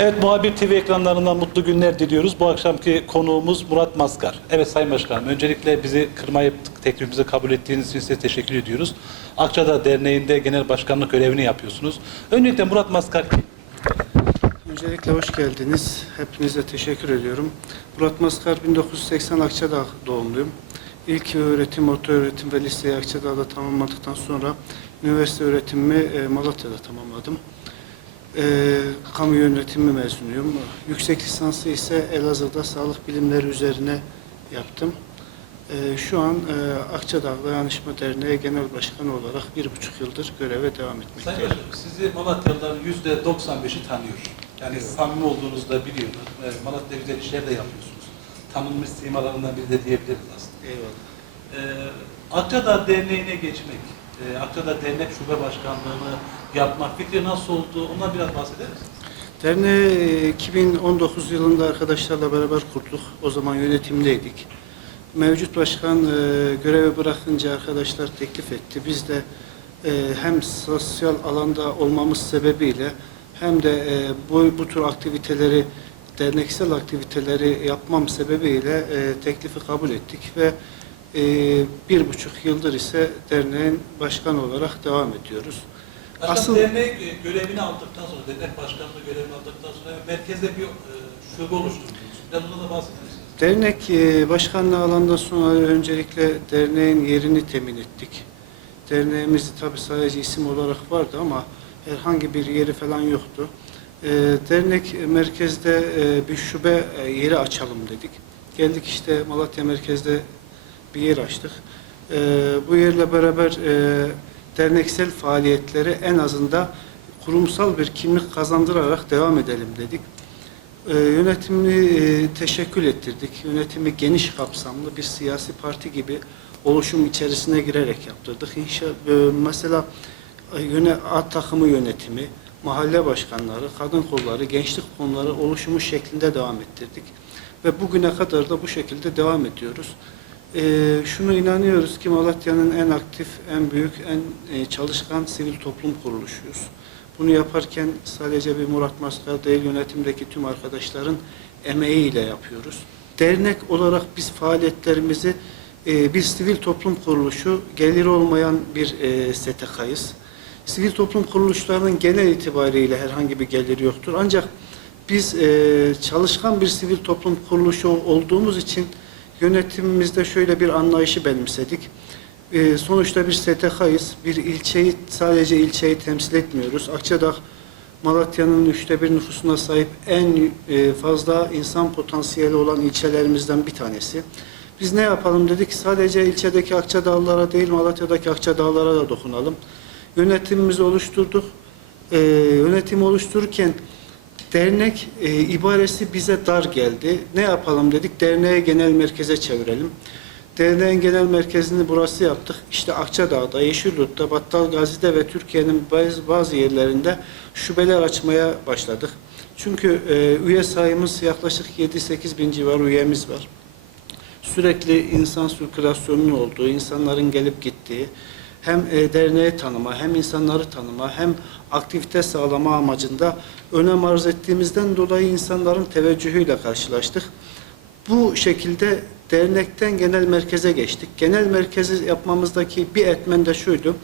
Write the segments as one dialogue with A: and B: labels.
A: Evet Muhabir TV ekranlarından mutlu günler diliyoruz. Bu akşamki konuğumuz Murat Maskar. Evet Sayın Başkanım öncelikle bizi kırmayıp teklifimizi kabul ettiğiniz için size teşekkür ediyoruz. Akçada Derneği'nde genel başkanlık görevini yapıyorsunuz. Öncelikle Murat Maskar?
B: Öncelikle hoş geldiniz. Hepinize teşekkür ediyorum. Murat Maskar 1980 Akçadağ doğumluyum. İlk öğretim, orta öğretim ve liseyi Akçadağ'da tamamladıktan sonra üniversite öğretimimi e, Malatya'da tamamladım. E, kamu yönetimi mezunuyum. Yüksek lisansı ise Elazığ'da sağlık bilimleri üzerine yaptım. E, şu an e, Akçadağ Dayanışma Derneği Genel Başkanı olarak bir buçuk yıldır göreve devam
A: Sayın
B: etmekteyim.
A: Başkanım sizi Malatyalıların yüzde 95'i tanıyor. Yani samimi olduğunuzu da biliyorlar. Evet, Malatya'da güzel işler de yapıyorsunuz. Tanınmış simalarından biri de diyebiliriz aslında.
B: Eyvallah.
A: Ee, Akçadağ Derneği'ne geçmek, e, Akçadağ Dernek Şube Başkanlığı'nı yapmak fikri nasıl oldu? Ondan biraz bahseder misiniz?
B: Derneği e, 2019 yılında arkadaşlarla beraber kurduk. O zaman yönetimdeydik. Mevcut başkan e, görevi bırakınca arkadaşlar teklif etti. Biz de e, hem sosyal alanda olmamız sebebiyle hem de e, bu, bu tür aktiviteleri, derneksel aktiviteleri yapmam sebebiyle e, teklifi kabul ettik ve e, bir buçuk yıldır ise derneğin başkanı olarak devam ediyoruz.
A: Başkan
B: Asıl-
A: dernek görevini aldıktan sonra, dernek başkanlığı görevini aldıktan sonra merkezde bir e, şube oluşturdunuz. Biraz ondan da bahseder misiniz?
B: Dernek e, başkanlığı alandan sonra öncelikle derneğin yerini temin ettik. Derneğimiz tabi sadece isim olarak vardı ama herhangi bir yeri falan yoktu. E, dernek merkezde e, bir şube e, yeri açalım dedik. Geldik işte Malatya merkezde bir yer açtık. E, bu yerle beraber e, derneksel faaliyetleri en azında kurumsal bir kimlik kazandırarak devam edelim dedik. Ee, yönetimini e, teşekkül ettirdik. Yönetimi geniş kapsamlı bir siyasi parti gibi oluşum içerisine girerek yaptırdık. İnşa, e, mesela e, yöne, A takımı yönetimi, mahalle başkanları, kadın kolları, gençlik konuları oluşumu şeklinde devam ettirdik. Ve bugüne kadar da bu şekilde devam ediyoruz. E, şunu inanıyoruz ki Malatya'nın en aktif, en büyük, en e, çalışkan sivil toplum kuruluşuyuz. Bunu yaparken sadece bir Murat Maskar değil yönetimdeki tüm arkadaşların emeğiyle yapıyoruz. Dernek olarak biz faaliyetlerimizi e, bir sivil toplum kuruluşu, geliri olmayan bir e, STK'yız. Sivil toplum kuruluşlarının genel itibariyle herhangi bir geliri yoktur. Ancak biz e, çalışkan bir sivil toplum kuruluşu olduğumuz için yönetimimizde şöyle bir anlayışı benimsedik. Ee, sonuçta bir STK'yız. Bir ilçeyi, sadece ilçeyi temsil etmiyoruz. Akçadağ, Malatya'nın üçte bir nüfusuna sahip en e, fazla insan potansiyeli olan ilçelerimizden bir tanesi. Biz ne yapalım dedik, sadece ilçedeki Akçadağlılara değil, Malatya'daki Akçadağlılara da dokunalım. Yönetimimizi oluşturduk. Ee, yönetimi oluştururken dernek e, ibaresi bize dar geldi. Ne yapalım dedik, derneğe genel merkeze çevirelim. Derneğin genel merkezini burası yaptık. İşte Akçadağ'da, Yeşilyurt'ta, Battalgazi'de ve Türkiye'nin bazı, bazı yerlerinde şubeler açmaya başladık. Çünkü e, üye sayımız yaklaşık 7-8 bin civar üyemiz var. Sürekli insan sirkülasyonunun olduğu, insanların gelip gittiği, hem e, derneği tanıma, hem insanları tanıma, hem aktivite sağlama amacında önem arz ettiğimizden dolayı insanların teveccühüyle karşılaştık. Bu şekilde dernekten genel merkeze geçtik. Genel merkezi yapmamızdaki bir etmen de şuydu.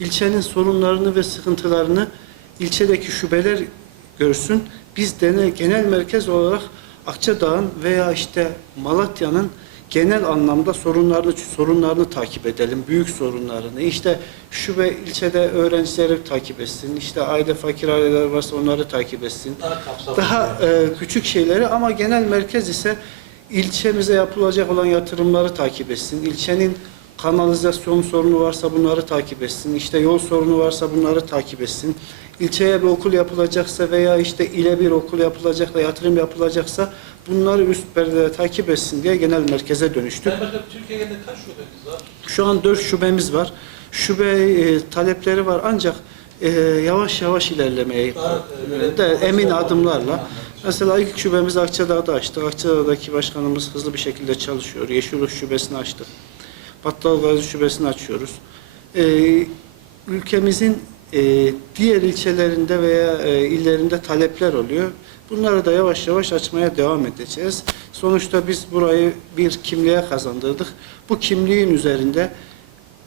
B: İlçenin sorunlarını ve sıkıntılarını ilçedeki şubeler görsün. Biz dene, genel merkez olarak Akçadağ'ın veya işte Malatya'nın genel anlamda sorunlarını sorunlarını takip edelim. Büyük sorunlarını. İşte şube ilçede öğrencileri takip etsin. İşte aile fakir aileler varsa onları takip etsin
A: Daha kapsamlı.
B: daha e, küçük şeyleri ama genel merkez ise ilçemize yapılacak olan yatırımları takip etsin. İlçenin kanalizasyon sorunu varsa bunları takip etsin. İşte yol sorunu varsa bunları takip etsin. İlçeye bir okul yapılacaksa veya işte ile bir okul yapılacak da yatırım yapılacaksa bunları üst perdede takip etsin diye genel merkeze dönüştük.
A: Türkiye'de kaç şubemiz var?
B: Şu an dört şubemiz var. Şube e, talepleri var ancak e, yavaş yavaş ilerlemeye
A: Daha,
B: e, de emin adımlarla. Mesela ilk şubemizi Akçadağ'da açtık. Akçadağ'daki başkanımız hızlı bir şekilde çalışıyor. Yeşilyurt şubesini açtık. Battalgazi şubesini açıyoruz. E, ülkemizin e, diğer ilçelerinde veya e, illerinde talepler oluyor. Bunları da yavaş yavaş açmaya devam edeceğiz. Sonuçta biz burayı bir kimliğe kazandırdık. Bu kimliğin üzerinde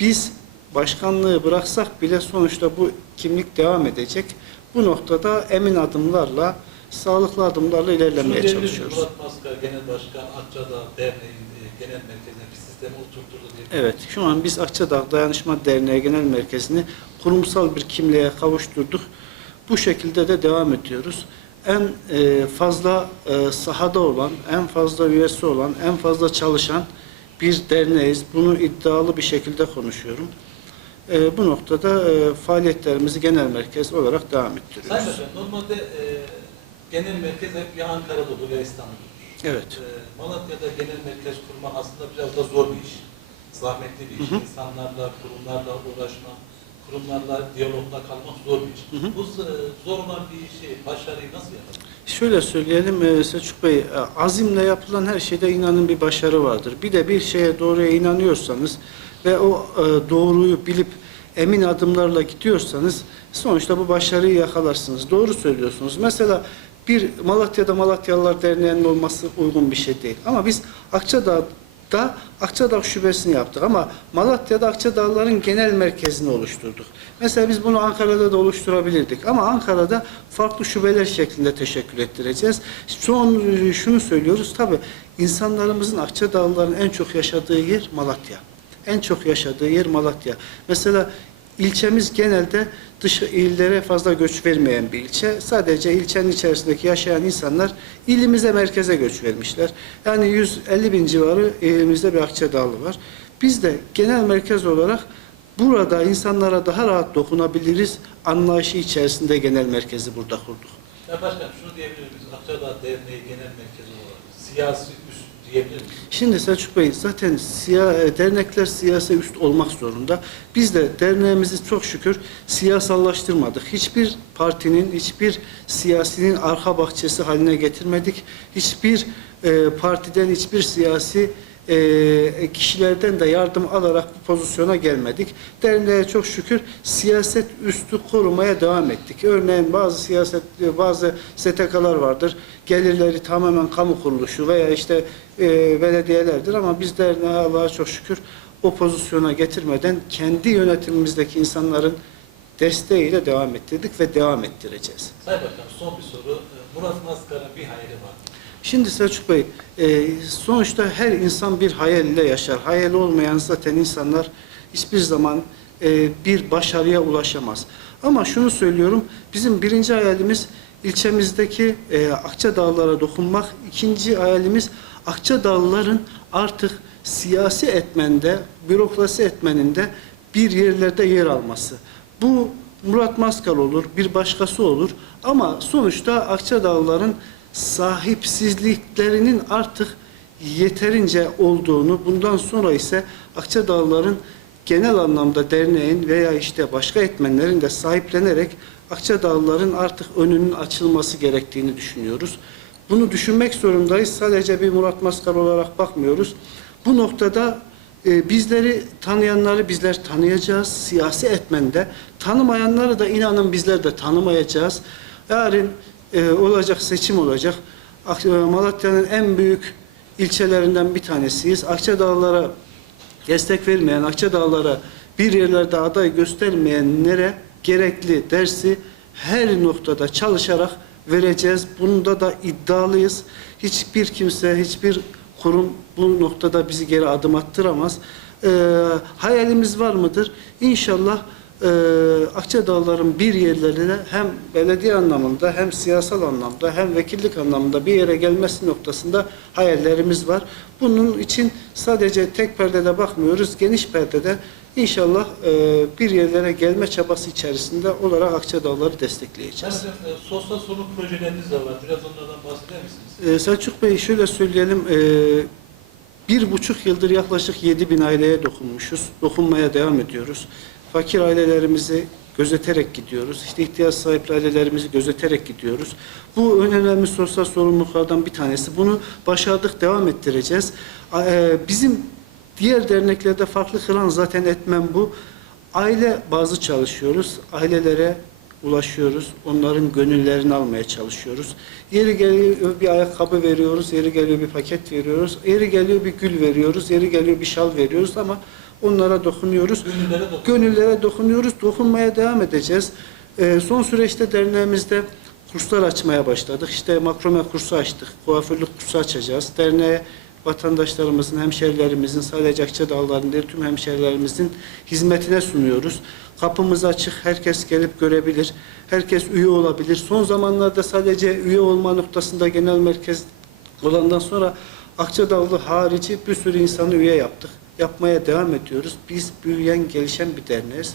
B: biz başkanlığı bıraksak bile sonuçta bu kimlik devam edecek. Bu noktada emin adımlarla, sağlıklı adımlarla ilerlemeye
A: miyiz?
B: çalışıyoruz.
A: Murat Maskar Genel Başkan Akçadağ Derneği'nin e, genel merkezine bir sistemi oturtturdu diye.
B: Evet, şu an biz Akçadağ Dayanışma Derneği Genel Merkezi'ni kurumsal bir kimliğe kavuşturduk. Bu şekilde de devam ediyoruz. En e, fazla e, sahada olan, en fazla üyesi olan, en fazla çalışan bir derneğiz. Bunu iddialı bir şekilde konuşuyorum. E, bu noktada e, faaliyetlerimizi genel merkez olarak devam
A: Sayın
B: ettiriyoruz.
A: Başkan, normalde e, genel merkez hep ya Ankara'da olur ya İstanbul'da.
B: Evet.
A: E, Malatya'da genel merkez kurmak aslında biraz da zor bir iş. Zahmetli bir iş.
B: Hı hı.
A: İnsanlarla, kurumlarla uğraşmak, kurumlarla diyalogda kalmak zor bir iş.
B: Hı hı.
A: Bu e, zor olan bir işi, başarıyı nasıl yapar?
B: Şöyle söyleyelim e, Selçuk Bey, e, azimle yapılan her şeyde inanın bir başarı vardır. Bir de bir şeye doğruya inanıyorsanız ve o doğruyu bilip emin adımlarla gidiyorsanız sonuçta bu başarıyı yakalarsınız. Doğru söylüyorsunuz. Mesela bir Malatya'da Malatyalılar Derneği'nin olması uygun bir şey değil. Ama biz Akçadağ'da Akçadağ şubesini yaptık ama Malatya'da Akçadağlıların genel merkezini oluşturduk. Mesela biz bunu Ankara'da da oluşturabilirdik ama Ankara'da farklı şubeler şeklinde teşekkül ettireceğiz. Son şunu söylüyoruz tabi insanlarımızın Akçadağlıların en çok yaşadığı yer Malatya. En çok yaşadığı yer Malatya. Mesela ilçemiz genelde dış illere fazla göç vermeyen bir ilçe. Sadece ilçenin içerisindeki yaşayan insanlar ilimize merkeze göç vermişler. Yani 150 bin civarı ilimizde bir Akçadağlı var. Biz de genel merkez olarak burada insanlara daha rahat dokunabiliriz anlayışı içerisinde genel merkezi burada kurduk.
A: Ya başkan şunu diyebilir miyiz? Akçadağ Derneği genel merkezi olarak siyasi üst diyebilir?
B: Şimdi Selçuk Bey zaten siya, e, dernekler siyasi üst olmak zorunda. Biz de derneğimizi çok şükür siyasallaştırmadık. Hiçbir partinin, hiçbir siyasinin arka bahçesi haline getirmedik. Hiçbir e, partiden, hiçbir siyasi e, kişilerden de yardım alarak bu pozisyona gelmedik. Derneğe çok şükür siyaset üstü korumaya devam ettik. Örneğin bazı siyaset bazı STK'lar vardır. Gelirleri tamamen kamu kuruluşu veya işte e, belediyelerdir ama biz derneğe Allah'a çok şükür o pozisyona getirmeden kendi yönetimimizdeki insanların desteğiyle devam ettirdik ve devam ettireceğiz.
A: Sayın Başkan son bir soru. E, Murat Maskar'ın bir hayali var.
B: Şimdi Selçuk Bey, e, sonuçta her insan bir hayal ile yaşar. Hayal olmayan zaten insanlar hiçbir zaman e, bir başarıya ulaşamaz. Ama şunu söylüyorum, bizim birinci hayalimiz ilçemizdeki e, Akçadağlara dokunmak. İkinci hayalimiz Akçadağlıların artık siyasi etmende, bürokrasi etmeninde bir yerlerde yer alması. Bu Murat Maskal olur, bir başkası olur ama sonuçta Akçadağlıların sahipsizliklerinin artık yeterince olduğunu, bundan sonra ise Akçadağlıların genel anlamda derneğin veya işte başka etmenlerin de sahiplenerek Akçadağlıların artık önünün açılması gerektiğini düşünüyoruz. Bunu düşünmek zorundayız. Sadece bir Murat Maskar olarak bakmıyoruz. Bu noktada e, bizleri tanıyanları bizler tanıyacağız. Siyasi etmende. Tanımayanları da inanın bizler de tanımayacağız. Yarın e, olacak seçim olacak. Ak- e, Malatya'nın en büyük ilçelerinden bir tanesiyiz. Akçadağlara destek vermeyen, Akçadağlara bir yerlerde aday göstermeyenlere gerekli dersi her noktada çalışarak vereceğiz. Bunda da iddialıyız. Hiçbir kimse, hiçbir kurum bu noktada bizi geri adım attıramaz. Ee, hayalimiz var mıdır? İnşallah e, Akçadağların bir yerlerine hem belediye anlamında hem siyasal anlamda hem vekillik anlamında bir yere gelmesi noktasında hayallerimiz var. Bunun için sadece tek perdede bakmıyoruz, geniş perdede inşallah e, bir yerlere gelme çabası içerisinde olarak Akçadağları destekleyeceğiz.
A: Sayın Başkan, e, sosyal sorumluluk projeleriniz de var. Biraz onlardan bahseder misiniz?
B: Ee, Selçuk Bey şöyle söyleyelim, ee, bir buçuk yıldır yaklaşık 7 bin aileye dokunmuşuz, dokunmaya devam ediyoruz. Fakir ailelerimizi gözeterek gidiyoruz, işte ihtiyaç sahipli ailelerimizi gözeterek gidiyoruz. Bu en önemli sosyal sorumluluklardan bir tanesi. Bunu başardık, devam ettireceğiz. Ee, Bizim diğer derneklerde farklı kılan zaten etmem bu. Aile bazı çalışıyoruz. Ailelere ulaşıyoruz. Onların gönüllerini almaya çalışıyoruz. Yeri geliyor bir ayakkabı veriyoruz, yeri geliyor bir paket veriyoruz, yeri geliyor bir gül veriyoruz, yeri geliyor bir şal veriyoruz ama onlara dokunuyoruz.
A: Gönüllere dokunuyoruz.
B: Gönüllere dokunuyoruz, dokunmaya devam edeceğiz. Ee, son süreçte derneğimizde kurslar açmaya başladık. İşte makrome kursu açtık, kuaförlük kursu açacağız. Derneğe vatandaşlarımızın, hemşerilerimizin, sadece Akçadağlıların değil tüm hemşerilerimizin hizmetine sunuyoruz. Kapımız açık, herkes gelip görebilir, herkes üye olabilir. Son zamanlarda sadece üye olma noktasında genel merkez olandan sonra Akçadağlı harici bir sürü insanı üye yaptık. Yapmaya devam ediyoruz. Biz büyüyen, gelişen bir derneğiz.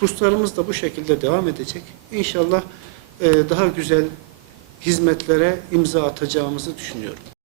B: Kurslarımız da bu şekilde devam edecek. İnşallah e, daha güzel hizmetlere imza atacağımızı düşünüyorum.